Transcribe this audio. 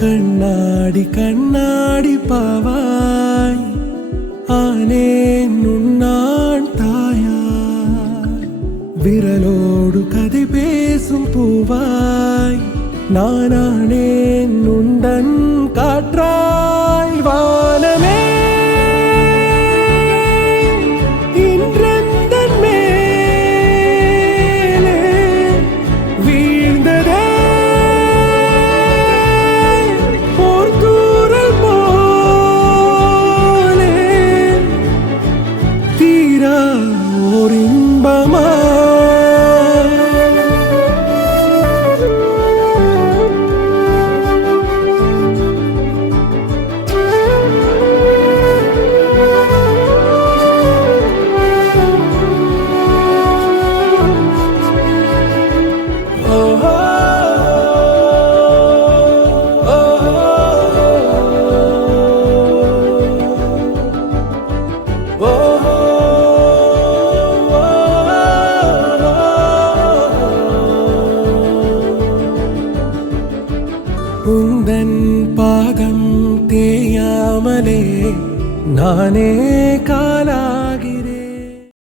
கண்ணாடி கண்ணாடி பாவாய் ஆனேன் உன்னான் தாயாய் விரலோடு கதை பேசும் பூவாய் நானானேன் உந்தன் காற்றாய் வானமே உந்தன் பாதம் தேயாமலே நானே காலா